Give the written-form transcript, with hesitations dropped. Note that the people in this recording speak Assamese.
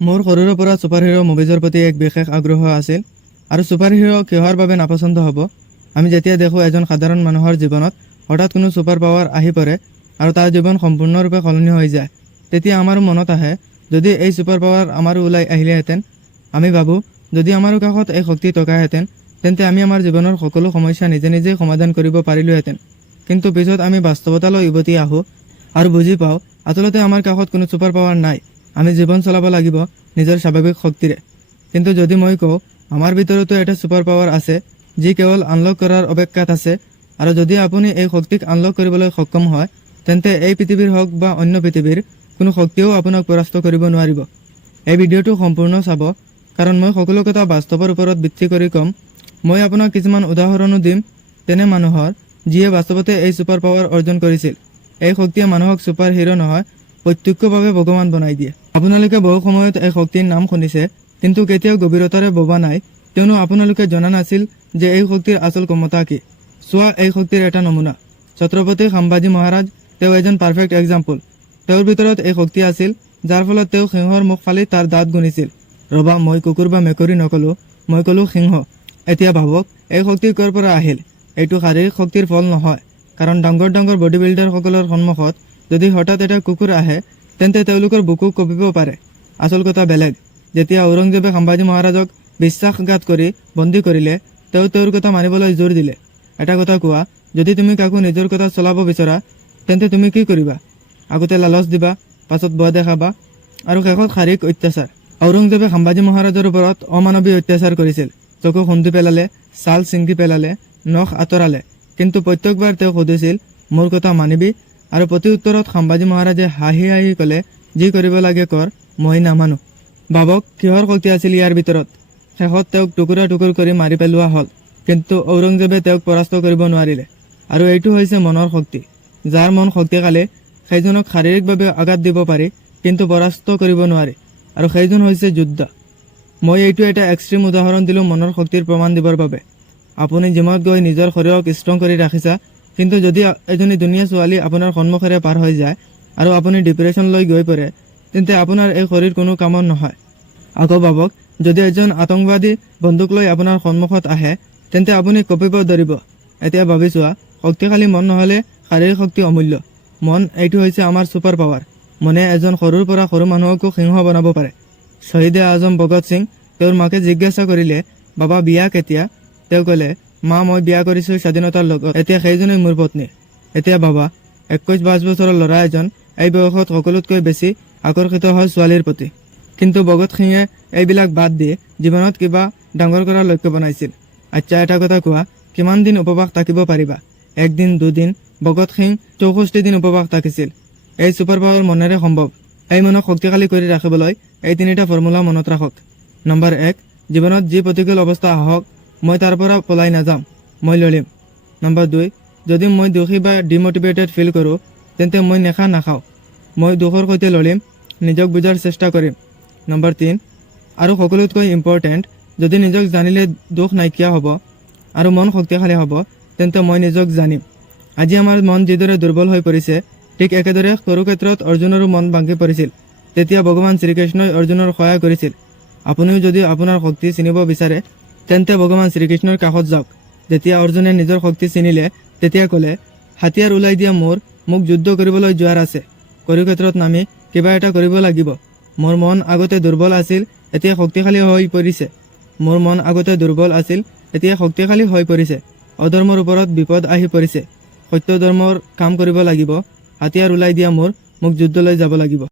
মোৰ সৰুৰে পৰা ছুপাৰ হিৰো মুভিজৰ প্ৰতি এক বিশেষ আগ্ৰহ আছিল আৰু ছুপাৰ হিৰো কিহৰ বাবে নাপচন্দ হ'ব। আমি যেতিয়া দেখোঁ এজন সাধাৰণ মানুহৰ জীৱনত হঠাৎ কোনো ছুপাৰ পাৱাৰ আহি পৰে আৰু তাৰ জীৱন সম্পূৰ্ণৰূপে সলনি হৈ যায়, তেতিয়া আমাৰো মনত আহে যদি এই ছুপাৰ পাৱাৰ আমাৰো ওলাই আহিলেহেঁতেন। আমি ভাবোঁ যদি আমাৰো কাষত এই শক্তি থকাহেঁতেন তেন্তে আমি আমাৰ জীৱনৰ সকলো সমস্যা নিজে নিজেই সমাধান কৰিব পাৰিলোহেঁতেন। কিন্তু পিছত আমি বাস্তৱতালৈ উভতি আহোঁ আৰু বুজি পাওঁ আচলতে আমাৰ কাষত কোনো ছুপাৰ পাৱাৰ নাই। আমি জীৱন চলাব লাগিব নিজৰ স্বাভাৱিক শক্তিৰে। কিন্তু যদি মই কওঁ আমাৰ ভিতৰতো এটা ছুপাৰ পাৱাৰ আছে যি কেৱল আনলক কৰাৰ অপেক্ষাত আছে, আৰু যদি আপুনি এই শক্তিক আনলক কৰিবলৈ সক্ষম হয় তেন্তে এই পৃথিৱীৰ হওক বা অন্য পৃথিৱীৰ কোনো শক্তিও আপোনাক পৰাস্ত কৰিব নোৱাৰিব। এই ভিডিঅ'টো সম্পূৰ্ণ চাব কাৰণ মই সকলো কথা বাস্তৱৰ ওপৰত ভিত্তি কৰি ক'ম। মই আপোনাক কিছুমান উদাহৰণো দিম তেনে মানুহৰ যিয়ে বাস্তৱতে এই ছুপাৰ পাৱাৰ অৰ্জন কৰিছিল। এই শক্তিয়ে মানুহক ছুপাৰ হিৰো নহয় প্ৰত্যক্ষভাৱে ভগৱান বনাই দিয়ে। আপোনালোকে বহু সময়ত এই শক্তিৰ নাম শুনিছে কিন্তু কেতিয়াও গভীৰতাৰে ভবা নাই, কিয়নো আপোনালোকে জনা নাছিল যে এই শক্তিৰ আচল ক্ষমতা কি। চোৱা, এই শক্তিৰ এটা নমুনা ছত্ৰপতি সম্ভাজী মহাৰাজ। তেওঁ এজন পাৰফেক্ট এক্সাম্পল। তেওঁৰ ভিতৰত এই শক্তি আছিল যাৰ ফলত তেওঁ সিংহৰ মুখ ফালি তাৰ দাঁত গুণিছিল। ৰবা, মই কুকুৰ বা মেকুৰী নকলো, মই ক'লো সিংহ। এতিয়া ভাবক এই শক্তি ক'ৰ পৰা আহিল। এইটো শাৰীৰিক শক্তিৰ ফল নহয়, কাৰণ ডাঙৰ ডাঙৰ বডি বিল্ডাৰসকলৰ সন্মুখত যদি হঠাৎ এটা কুকুৰ আহে তেন্তে তেওঁলোকৰ বুকু কঁপিব পাৰে। আচল কথা বেলেগ। যেতিয়া ঔৰংজেবে সম্ভাজী মহাৰাজক বিশ্বাসঘাত কৰি বন্দী কৰিলে তেওঁ তেওঁৰ কথা মানিবলৈ জোৰ দিলে। এটা কথা কোৱা, যদি তুমি কাকো নিজৰ কথা চলাব বিচৰা তেন্তে তুমি কি কৰিবা? আগতে লালচ দিবা, পাছত ভয় দেখাবা আৰু শেষত শাৰীৰিক অত্যাচাৰ। ঔৰংজেবে সম্ভাজী মহাৰাজৰ ওপৰত অমানৱীয় অত্যাচাৰ কৰিছিল। চকু খুন্দি পেলালে, ছাল ছিঙি পেলালে, নখ আঁতৰালে, কিন্তু প্ৰত্যেকবাৰ তেওঁ সুধিছিল মোৰ কথা মানিবি? আৰু প্ৰতি উত্তৰত সম্ভাজী মহাৰাজে হাঁহি হাঁহি ক'লে যি কৰিব লাগে কৰ, মই নামানো। ভাবক কিহৰ শক্তি আছিল ইয়াৰ ভিতৰত। শেষত তেওঁক টুকুৰা টুকুৰ কৰি মাৰি পেলোৱা হ'ল, কিন্তু ঔৰংজেবে তেওঁক পৰাস্ত কৰিব নোৱাৰিলে। আৰু এইটো হৈছে মনৰ শক্তি। যাৰ মন শক্তিশালী সেইজনক শাৰীৰিকভাৱে আঘাত দিব পাৰি কিন্তু পৰাস্ত কৰিব নোৱাৰি, আৰু সেইজন হৈছে যোদ্ধা। মই এইটো এটা এক্সট্ৰিম উদাহৰণ দিলোঁ মনৰ শক্তিৰ প্ৰমাণ দিবৰ বাবে। আপুনি জিমত গৈ নিজৰ শৰীৰক ষ্ট্ৰং কৰি ৰাখিছা, কিন্তু যদি এজনী ধুনীয়া ছোৱালী আপোনাৰ সন্মুখেৰে পাৰ হৈ যায় আৰু আপুনি ডিপ্ৰেশ্যনলৈ গৈ পৰে তেন্তে আপোনাৰ এই শৰীৰ কোনো কামৰ নহয়। আকৌ ভাবক যদি এজন আতংকবাদী বন্দুক লৈ আপোনাৰ সন্মুখত আহে তেন্তে আপুনি কঁপিব ধৰিব। এতিয়া ভাবি চোৱা, শক্তিশালী মন নহ'লে শাৰীৰিক শক্তি অমূল্য। মন এইটো হৈছে আমাৰ ছুপাৰ পাৱাৰ। মনে এজন সৰুৰ পৰা সৰু মানুহকো সিংহ বনাব পাৰে। শ্বহীদে আজম ভগত সিং তেওঁৰ মাকে জিজ্ঞাসা কৰিলে বাবা বিয়া কেতিয়া? তেওঁ ক'লে মা মই বিয়া কৰিছোঁ স্বাধীনতাৰ লগত, এতিয়া সেইজনেই মোৰ পত্নী। এতিয়া বাবা 21-22 বছৰৰ ল'ৰা এজন এই বয়সত সকলোতকৈ বেছি আকৰ্ষিত হয় ছোৱালীৰ প্ৰতি। কিন্তু ভগত সিঙে এইবিলাক বাদ দি জীৱনত কিবা ডাঙৰ কৰাৰ লক্ষ্য বনাইছিল। আচ্ছা এটা কথা কোৱা, কিমান দিন উপবাস থাকিব পাৰিবা? 1 দিন 2 দিন? ভগত সিং 64 দিন উপবাস থাকিছিল। এই ছুপাৰ পাৱাৰ মনেৰে সম্ভৱ। এই মনক শক্তিশালী কৰি ৰাখিবলৈ এই 3টা ফৰ্মুলা মনত ৰাখক। নম্বৰ 1, জীৱনত যি প্ৰতিকূল অৱস্থা আহক মই তাৰ পৰা পলাই নাযাম, মই লৰিম। নম্বৰ 2, যদি মই দুখী বা ডিমটিভেটেড ফিল কৰোঁ তেন্তে মই নেখা নাখাওঁ, মই দুখৰ সৈতে লৰিম, নিজক বুজাৰ চেষ্টা কৰিম। নম্বৰ 3, আৰু সকলোতকৈ ইম্পৰ্টেণ্ট, যদি নিজক জানিলে দুখ নাইকিয়া হ'ব আৰু মন শক্তিশালী হ'ব তেন্তে মই নিজক জানিম। আজি আমাৰ মন যিদৰে দুৰ্বল হৈ পৰিছে ঠিক একেদৰে কুৰুক্ষেত্ৰত অৰ্জুনৰো মন ভাঙি পৰিছিল। তেতিয়া ভগৱান শ্ৰীকৃষ্ণই অৰ্জুনৰ সহায় কৰিছিল। আপুনিও যদি আপোনাৰ শক্তি চিনিব বিচাৰে তেন্তে ভগৱান শ্ৰীকৃষ্ণৰ কাষত যাওক। যেতিয়া অৰ্জুনে নিজৰ শক্তি চিনিলে তেতিয়া ক'লে হাতিয়াৰ ওলাই দিয়া মোক যুদ্ধ কৰিবলৈ যোৱাৰ আছে, কুৰুক্ষেত্ৰত নামি কিবা এটা কৰিব লাগিব। মোৰ মন আগতে দুৰ্বল আছিল, এতিয়া শক্তিশালী হৈ পৰিছে। মোৰ মন আগতে দুৰ্বল আছিল, এতিয়া শক্তিশালী হৈ পৰিছে। অধৰ্মৰ ওপৰত বিপদ আহি পৰিছে, সত্য ধৰ্মৰ কাম কৰিব লাগিব। হাতিয়াৰ ওলাই দিয়া মোক যুদ্ধলৈ যাব লাগিব।